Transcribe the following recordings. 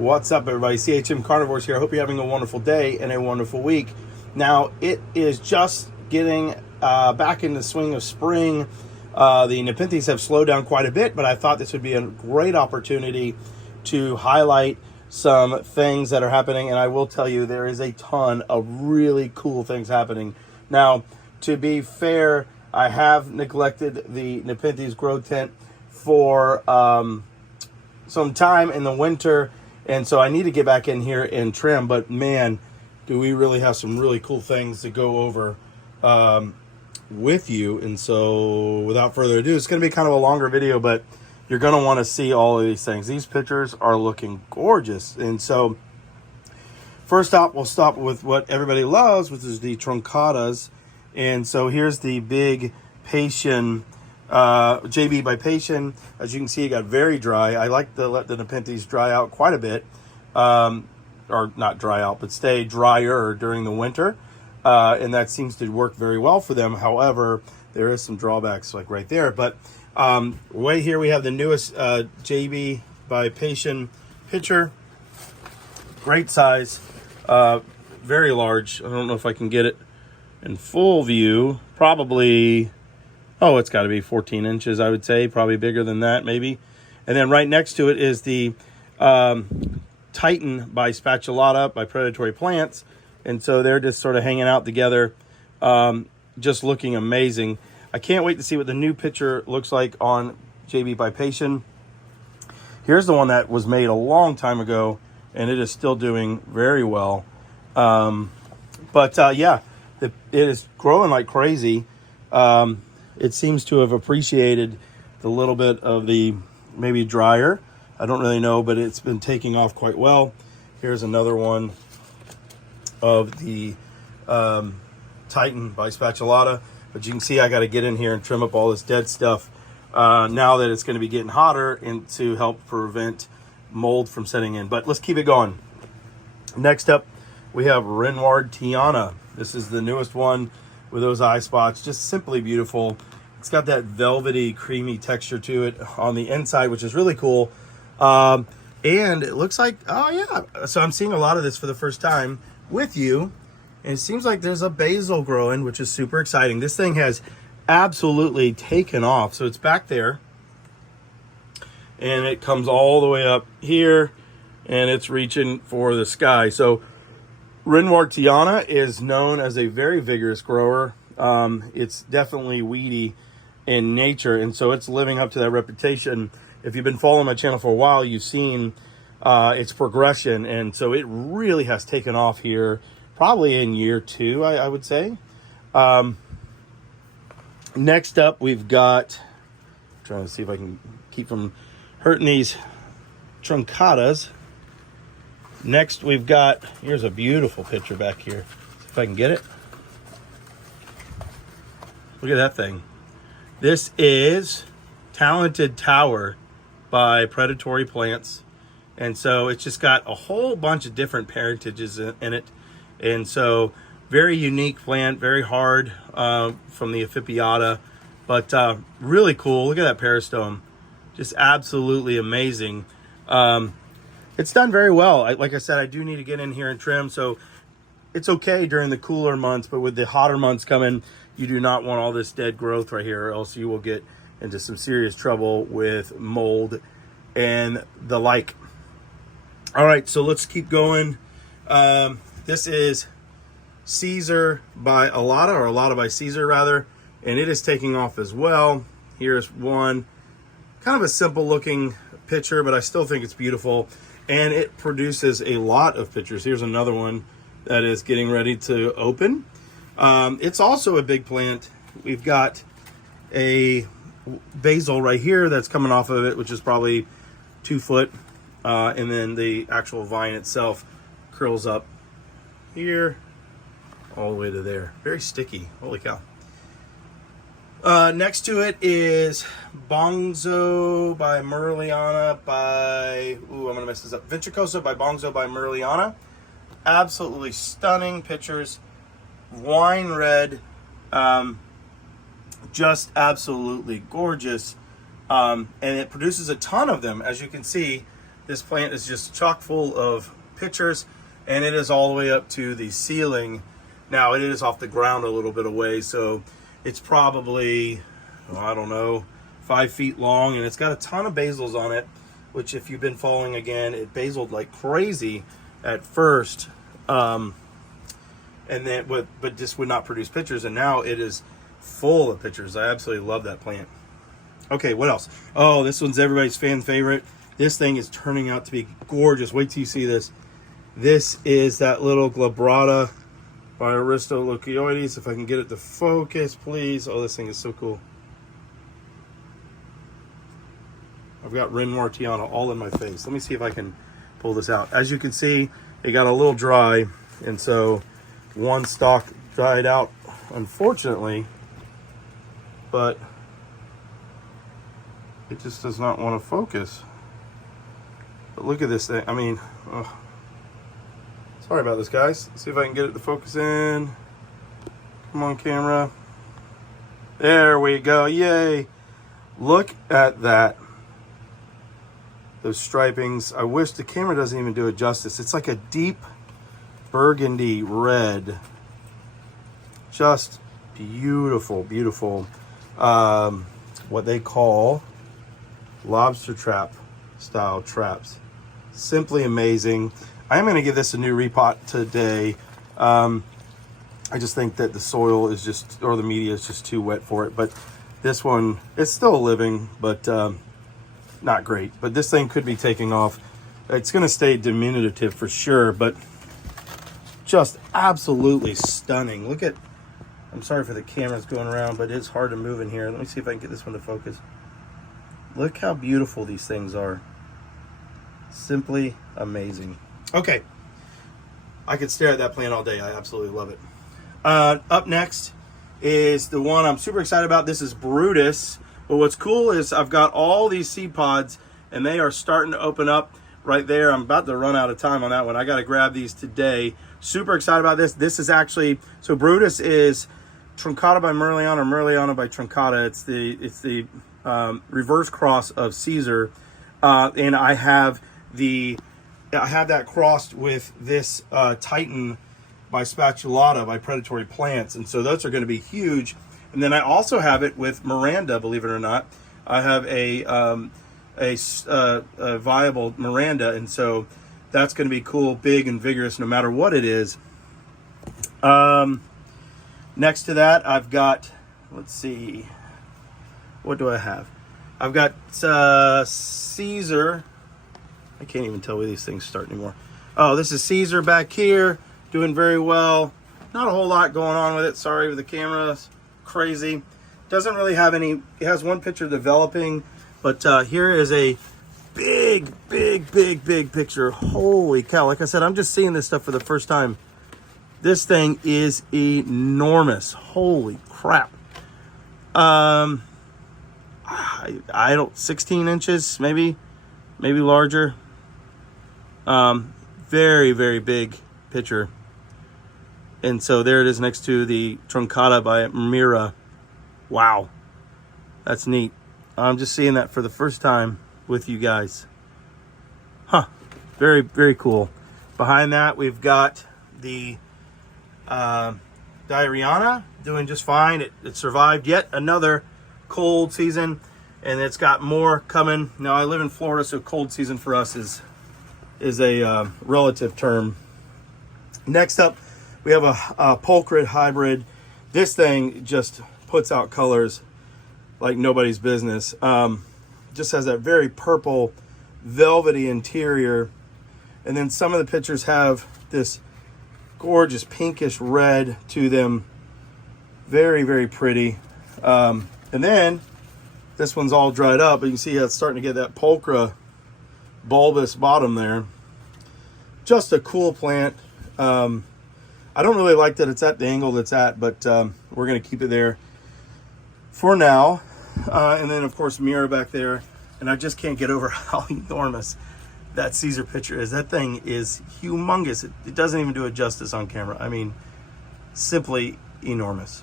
What's up, everybody? CHM Carnivores here. I hope you're having a wonderful day and a wonderful week. Now, it is just getting back in the swing of spring. The Nepenthes have slowed down quite a bit, but I thought this would be a great opportunity to highlight some things that are happening. And I will tell you, there is a ton of really cool things happening. Now, to be fair, I have neglected the Nepenthes grow tent for some time in the winter. And so I need to get back in here and trim, but man, do we really have some really cool things to go over with you. And so without further ado, it's going to be kind of a longer video, but you're going to want to see all of these things. These pictures are looking gorgeous. And so first up, we'll stop with what everybody loves, which is the truncatas. And so here's the big Patian, JB by Patian. As you can see, it got very dry. I like to let the Nepenthes dry out quite a bit, or not dry out, but stay drier during the winter, and that seems to work very well for them. However, there is some drawbacks like right there. But right here we have the newest JB by Patian pitcher. Great size, very large. I don't know if I can get it in full view. Probably. Oh, it's got to be 14 inches, I would say. Probably bigger than that, maybe. And then right next to it is the Titan by Spatulata by Predatory Plants. And so they're just sort of hanging out together, just looking amazing. I can't wait to see what the new picture looks like on JB by Patian. Here's the one that was made a long time ago, and it is still doing very well. Yeah, it is growing like crazy. It seems to have appreciated the little bit of the maybe drier. I don't really know, but it's been taking off quite well. Here's another one of the Titan by Spatulata. But you can see I got to get in here and trim up all this dead stuff now that it's going to be getting hotter, and to help prevent mold from setting in. But let's keep it going. Next up, we have Renoir Tiana. This is the newest one with those eye spots. Just simply beautiful. It's got that velvety, creamy texture to it on the inside, which is really cool. And it looks like, oh yeah, so I'm seeing a lot of this for the first time with you. And it seems like there's a basal growing, which is super exciting. This thing has absolutely taken off. So it's back there, and it comes all the way up here, and it's reaching for the sky. So Renoir Tiana is known as a very vigorous grower. It's definitely weedy in nature, and so it's living up to that reputation. If you've been following my channel for a while, you've seen its progression, and so it really has taken off here, probably in year 2, I would say. Next up, we've got, I'm trying to see if I can keep from hurting these truncatas. Next, we've got, here's a beautiful picture back here. If I can get it. Look at that thing. This is Talented Tower by Predatory Plants. And so it's just got a whole bunch of different parentages in it. And so very unique plant, very hard from the Epiphyata, but really cool. Look at that peristome. Just absolutely amazing. It's done very well. Like I said, I do need to get in here and trim, so it's okay during the cooler months, but with the hotter months coming, you do not want all this dead growth right here, or else you will get into some serious trouble with mold and the like. All right, so let's keep going. This is Caesar by Alata, or Alata by Caesar rather, and it is taking off as well. Here's one, kind of a simple looking picture, but I still think it's beautiful. And it produces a lot of pictures. Here's another one that is getting ready to open. It's also a big plant. We've got a basal right here that's coming off of it, which is probably 2 foot. And then the actual vine itself curls up here all the way to there. Very sticky. Holy cow. Next to it is Bongzo by Merliana by, I'm going to mess this up. Ventricosa by Bongzo by Merliana. Absolutely stunning pictures. Wine red. Just absolutely gorgeous. And it produces a ton of them. As you can see, This plant is just chock full of pictures, and it is all the way up to the ceiling. Now it is off the ground a little bit away, so it's probably, I don't know, 5 feet long, and it's got a ton of basals on it, which if you've been following, again, it basaled like crazy at first, and then but just would not produce pictures, and now it is full of pictures. I absolutely love that plant. Okay, what else? Oh, this one's everybody's fan favorite. This thing is turning out to be gorgeous. Wait till you see this. This is that little glabrata by Aristolochioides. If I can get it to focus, please. Oh, this thing is so cool. I've got Rin Martiana all in my face. Let me see if I can pull this out. As you can see, it got a little dry, and so one stalk dried out, unfortunately, but it just does not want to focus. But look at this thing. I mean, sorry about this, guys. Let's see if I can get it to focus in. Come on, camera. There we go. Yay. Look at that. Those stripings. I wish the camera doesn't even do it justice. It's like a deep burgundy red. Just beautiful, beautiful. What they call lobster trap style traps. Simply amazing. I'm going to give this a new repot today. I just think that the soil is just, or the media is just too wet for it. But this one, it's still living, but not great. But this thing could be taking off. It's going to stay diminutive for sure, but just absolutely stunning. Look at, I'm sorry for the cameras going around, but it's hard to move in here. Let me see if I can get this one to focus. Look how beautiful these things are. Simply amazing. Okay, I could stare at that plant all day. I absolutely love it. Up next is the one I'm super excited about. This is Brutus. But what's cool is I've got all these seed pods, and they are starting to open up right there. I'm about to run out of time on that one. I got to grab these today. Super excited about this. This is actually, so Brutus is truncata by Merliana, or Merliana by truncata. It's the reverse cross of Caesar, and I have that crossed with this Titan by spatulata by Predatory Plants, and so those are going to be huge. And then I also have it with Miranda, believe it or not. I have a viable Miranda, and so that's going to be cool, big and vigorous, no matter what it is. Next to that, I've got, let's see, what do I have? I've got Caesar. I can't even tell where these things start anymore. Oh, this is Caesar back here, doing very well. Not a whole lot going on with it. Sorry with the camera, crazy. Doesn't really have any, it has one picture developing, but here is a big picture. Holy cow. Like I said, I'm just seeing this stuff for the first time. This thing is enormous. Holy crap. I don't, 16 inches, maybe larger. Very big picture. And so there it is next to the truncata by Mira. Wow. That's neat. I'm just seeing that for the first time with you guys. Huh. Very cool. Behind that, we've got the Diariana doing just fine. It survived yet another cold season, and it's got more coming. Now, I live in Florida, so cold season for us is a relative term. Next up, we have a pulchrid hybrid. This thing just puts out colors like nobody's business. Just has that very purple, velvety interior. And then some of the pictures have this gorgeous pinkish red to them. Very pretty. And then this one's all dried up, but you can see how it's starting to get that pulchra bulbous bottom there. Just a cool plant. I don't really like that it's at the angle that's at, but we're going to keep it there for now. And then, of course, Mira back there. And I just can't get over how enormous that Caesar picture is. That thing is humongous. It doesn't even do it justice on camera. I mean, simply enormous.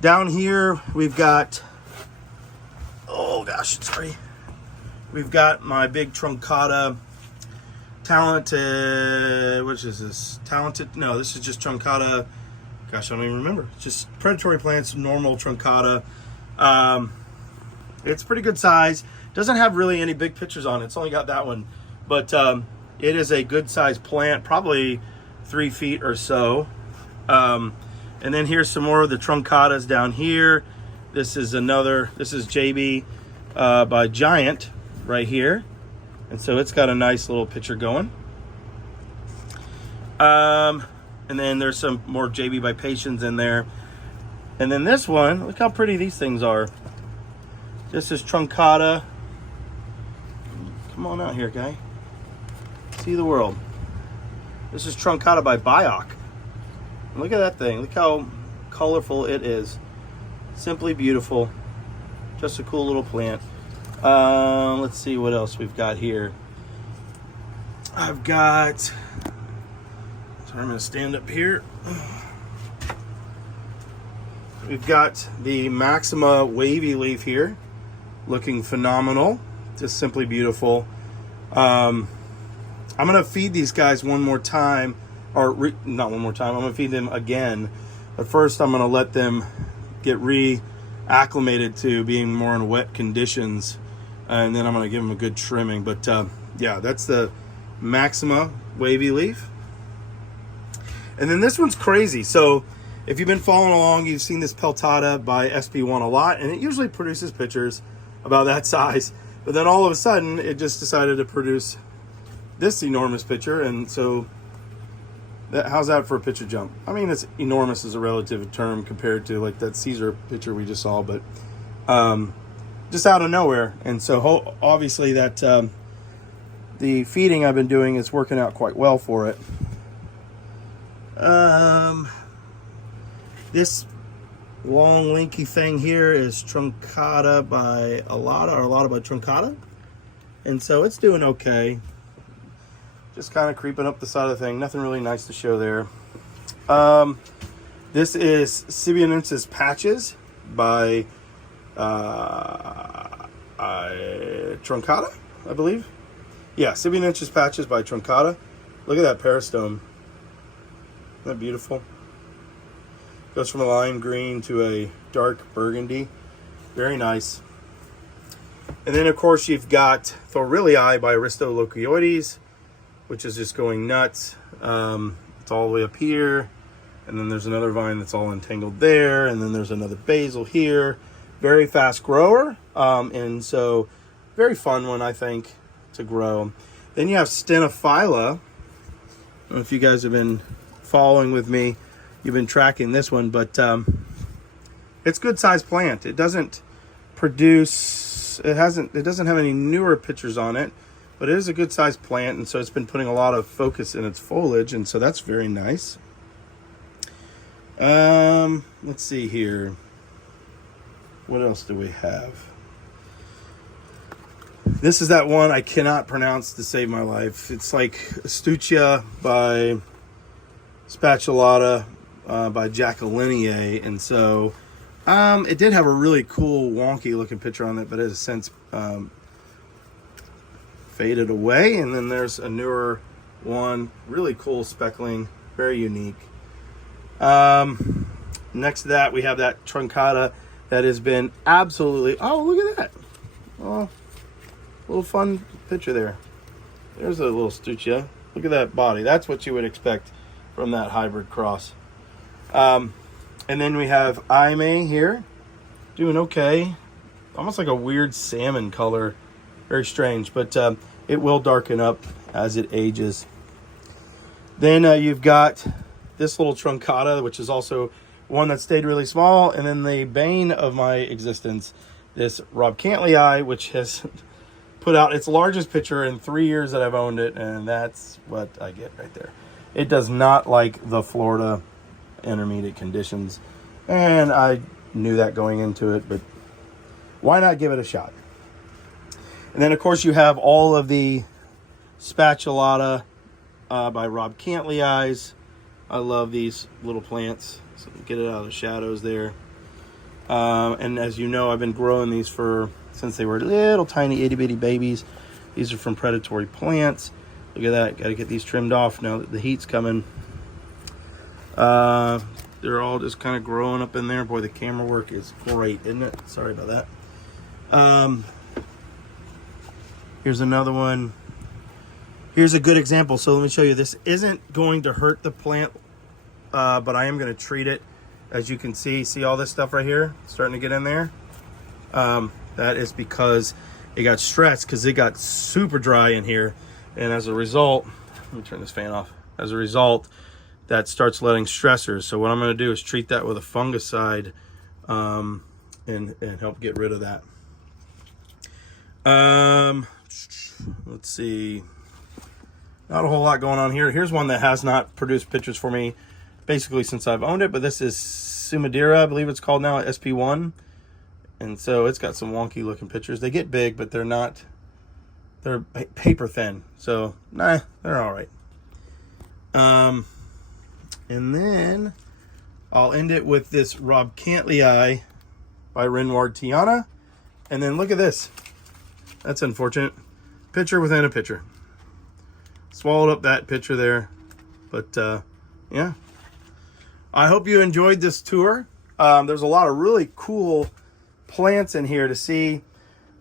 Down here, we've got, oh gosh, sorry. we've got my big truncata talented, which is this? Talented, no, this is just truncata. Gosh, I don't even remember. It's just predatory plants, normal truncata. It's pretty good size. Doesn't have really any big pictures on it. It's only got that one. But it is a good size plant, probably 3 feet or so. And then here's some more of the truncatas down here. This is JB by Giant right here. And so it's got a nice little picture going. And then there's some more JB by Patience in there. And then this one, look how pretty these things are. This is truncata. Come on out here, guy. See the world. This is truncata by Bioc. Look at that thing. Look how colorful it is. Simply beautiful. Just a cool little plant. Let's see what else we've got here. I'm going to stand up here. We've got the Maxima wavy leaf here. Looking phenomenal. Just simply beautiful. I'm going to feed these guys one more time. Not one more time. I'm going to feed them again. But first I'm going to let them get reacclimated to being more in wet conditions. And then I'm going to give them a good trimming. But yeah, that's the Maxima wavy leaf. And then this one's crazy. So if you've been following along, you've seen this peltata by SP1 a lot, and it usually produces pictures about that size. But then all of a sudden, it just decided to produce this enormous picture. And so how's that for a picture jump? I mean, it's enormous as a relative term compared to like that Caesar picture we just saw, but just out of nowhere. And so obviously that the feeding I've been doing is working out quite well for it. This long linky thing here is truncata by Alata by truncata, and so it's doing okay. Just kind of creeping up the side of the thing. Nothing really nice to show there. This is Sibianensis patches by truncata, I believe. Yeah, Sibianensis patches by truncata. Look at that peristome. Isn't that beautiful? Goes from a lime green to a dark burgundy. Very nice. And then, of course, you've got Thorilii by Aristolochioides, which is just going nuts. It's all the way up here. And then there's another vine that's all entangled there. And then there's another basal here. Very fast grower. And so, very fun one, I think, to grow. Then you have Stenophylla. I don't know if you guys have been following with me. You've been tracking this one, but it's a good sized plant. It doesn't produce, it doesn't have any newer pictures on it, but it is a good sized plant, and so it's been putting a lot of focus in its foliage, and so that's very nice. Let's see here. What else do we have? This is that one I cannot pronounce to save my life. It's like Astucia by Spatulata by Jacquelinier, and so it did have a really cool wonky looking picture on it, but it has since faded away. And then there's a newer one, really cool speckling, very unique. Next to that we have that truncata that has been absolutely, oh, look at that. Oh, little fun picture there. There's a little Astucia. Look at that body. That's what you would expect from that hybrid cross. And then we have Aime here, doing okay. Almost like a weird salmon color. Very strange, but it will darken up as it ages. Then you've got this little truncata, which is also one that stayed really small. And then the bane of my existence, this Rob Cantley, which has put out its largest picture in 3 years that I've owned it. And that's what I get right there. It does not like the Florida intermediate conditions, and I knew that going into it, but why not give it a shot? And then, of course, you have all of the Spatulata by Rob Cantley. I love these little plants. So get it out of the shadows there. And as you know, I've been growing these for since they were little tiny itty bitty babies. These are from predatory plants. Look at that. Got to get these trimmed off now that the heat's coming. They're all just kind of growing up in there. Boy, the camera work is great, isn't it? Sorry about that. Here's another one. Here's a good example. So let me show you. This isn't going to hurt the plant, but I am going to treat it. As you can see all this stuff right here starting to get in there? That is because it got stressed, because it got super dry in here. And as a result, let me turn this fan off. As a result, that starts letting stressors. So what I'm going to do is treat that with a fungicide and help get rid of that. Let's see. Not a whole lot going on here. Here's one that has not produced pictures for me basically since I've owned it, but this is Sumadera, I believe it's called now, SP1. And so it's got some wonky looking pictures. They get big, but they're paper thin. So, nah, they're all right. And then I'll end it with this Robcantlii by Renward Tiana. And then look at this. That's unfortunate. Picture within a picture. Swallowed up that picture there. But, yeah. I hope you enjoyed this tour. There's a lot of really cool plants in here to see.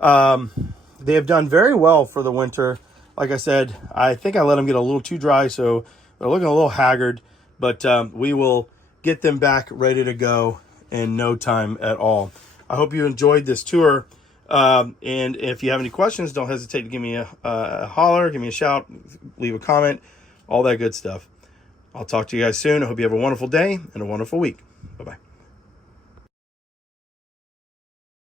They have done very well for the winter. Like I said, I think I let them get a little too dry, so they're looking a little haggard. But we will get them back ready to go in no time at all. I hope you enjoyed this tour. And if you have any questions, don't hesitate to give me a holler, give me a shout, leave a comment, all that good stuff. I'll talk to you guys soon. I hope you have a wonderful day and a wonderful week. Bye-bye.